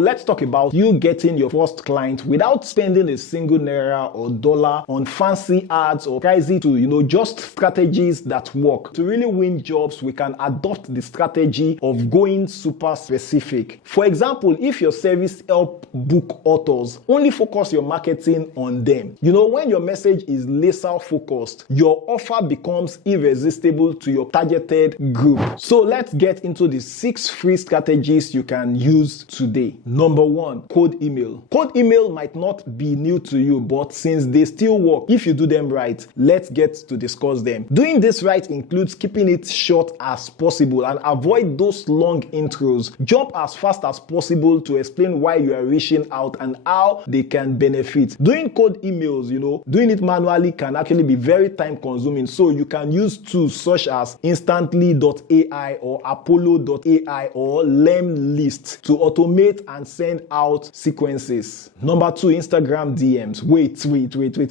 let's talk about you getting your first client without spending a single naira or dollar on fancy ads or pricey to, just strategies that work. To really win jobs, we can adopt the strategy of going super specific. For example, if your service help book authors, only focus your marketing on them. When your message is laser focused, your offer becomes irresistible to your targeted group. So let's get into the 6 free strategies you can use today. Number 1, cold email. Cold email might not be new to you, but since they still work, if you do them right, let's get to discuss them. Doing this right includes keeping it short as possible and avoid those long intros. Jump as fast as possible to explain why you are reaching out and how they can benefit. Doing cold emails, doing it manually can actually be very time consuming, so you can use tools such as instantly.ai or apollo.ai or lemlist to automate and send out sequences. Number 2, Instagram DMs. Wait.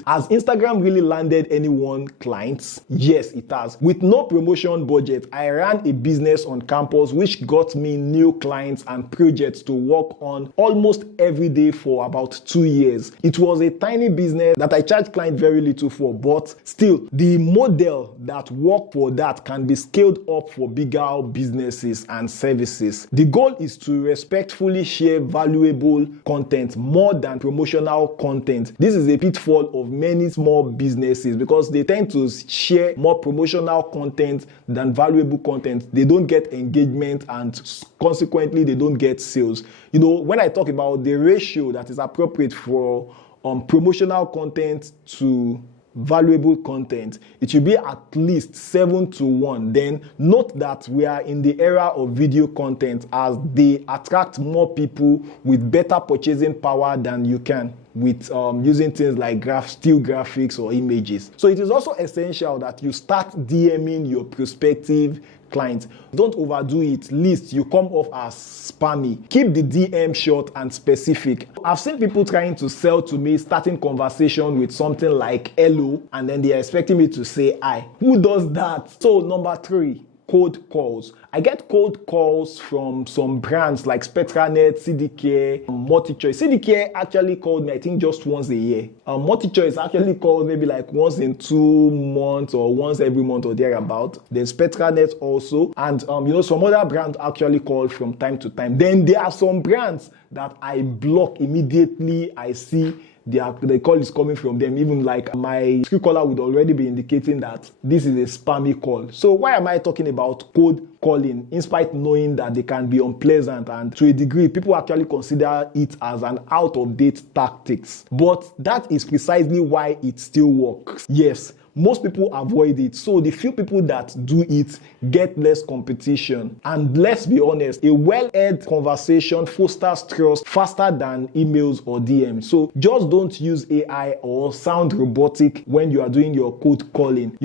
Has Instagram really landed any one clients? Yes, it has. With no promotion budget, I ran a business on campus which got me new clients and projects to work on almost every day for about 2 years. It was a tiny business that I charged clients very little for, but still, the model that worked for that can be scaled up for bigger businesses and services. The goal is to respectfully share valuable content more than promotional content. This is a pitfall of many small businesses because they tend to share more promotional content than valuable content. They don't get engagement and consequently they don't get sales. When I talk about the ratio that is appropriate for promotional content to valuable content, it should be at least 7-1. Then note that we are in the era of video content as they attract more people with better purchasing power than you can with using things like still graphics or images. So it is also essential that you start DMing your prospective clients. Don't overdo it, lest you come off as spammy. Keep the DM short and specific. I've seen people trying to sell to me, starting conversation with something like hello, and then they're expecting me to say hi. Who does that? So number 3, cold calls. I get cold calls from some brands like Spectranet, CDK, MultiChoice. CDK actually called me, I think, just once a year. MultiChoice actually called maybe like once in 2 months or once every month or thereabout. Then Spectranet also. And, some other brands actually call from time to time. Then there are some brands that I block immediately. I see the call is coming from them. Even like my screen caller would already be indicating that this is a spammy call. So why am I talking about cold calling in spite knowing that they can be unpleasant, and to a degree people actually consider it as an out of date tactics? But that is precisely why it still works. Yes, most people avoid it. So the few people that do it get less competition. And let's be honest, a well-aired conversation fosters trust faster than emails or DMs. So just don't use AI or sound robotic when you are doing your cold calling.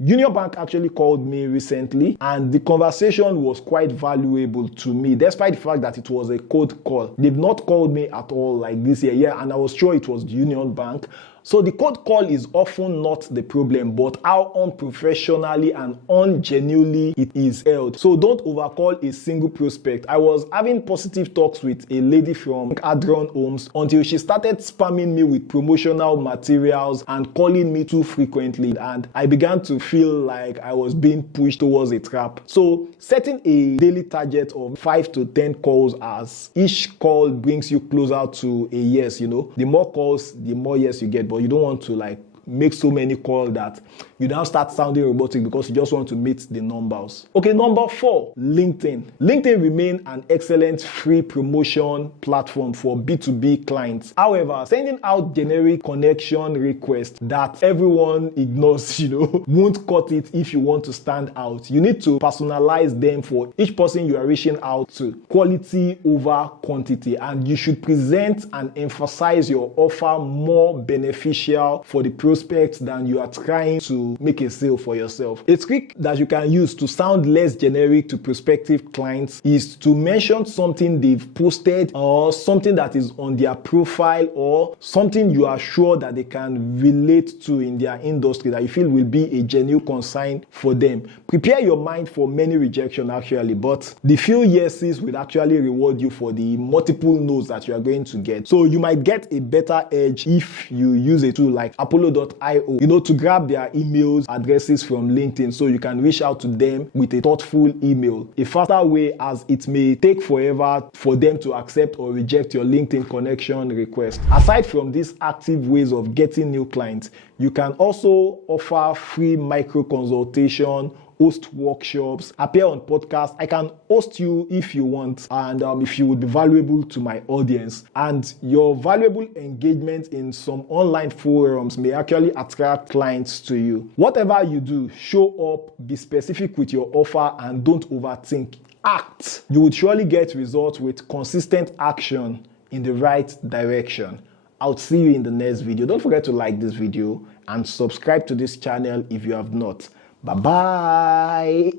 Union Bank actually called me recently and the conversation was quite valuable to me, despite the fact that it was a cold call. They've not called me at all like this year. Yeah, and I was sure it was Union Bank. So the cold call is often not the problem, but how unprofessionally and ungenuinely it is held. So don't overcall a single prospect. I was having positive talks with a lady from Adron Homes until she started spamming me with promotional materials and calling me too frequently, and I began to feel like I was being pushed towards a trap. So setting a daily target of 5 to 10 calls, as each call brings you closer to a yes. The more calls, the more yes you get. But you don't want to make so many calls that you now start sounding robotic because you just want to meet the numbers. Okay, number 4, LinkedIn. LinkedIn remains an excellent free promotion platform for B2B clients. However, sending out generic connection requests that everyone ignores, won't cut it if you want to stand out. You need to personalize them for each person you are reaching out to. Quality over quantity, and you should present and emphasize your offer more beneficial for the prospect prospects than you are trying to make a sale for yourself. A trick that you can use to sound less generic to prospective clients is to mention something they've posted or something that is on their profile or something you are sure that they can relate to in their industry that you feel will be a genuine concern for them. Prepare your mind for many rejection actually, but the few yeses will actually reward you for the multiple no's that you are going to get. So you might get a better edge if you use a tool like Apollo.io, to grab their emails, addresses from LinkedIn so you can reach out to them with a thoughtful email. A faster way, as it may take forever for them to accept or reject your LinkedIn connection request. Aside from these active ways of getting new clients, you can also offer free micro consultation, host workshops, appear on podcasts. I can host you if you want, and if you would be valuable to my audience. And your valuable engagement in some online forums may actually attract clients to you. Whatever you do, show up, be specific with your offer, and don't overthink. Act. You would surely get results with consistent action in the right direction. I'll see you in the next video. Don't forget to like this video and subscribe to this channel if you have not. Bye-bye.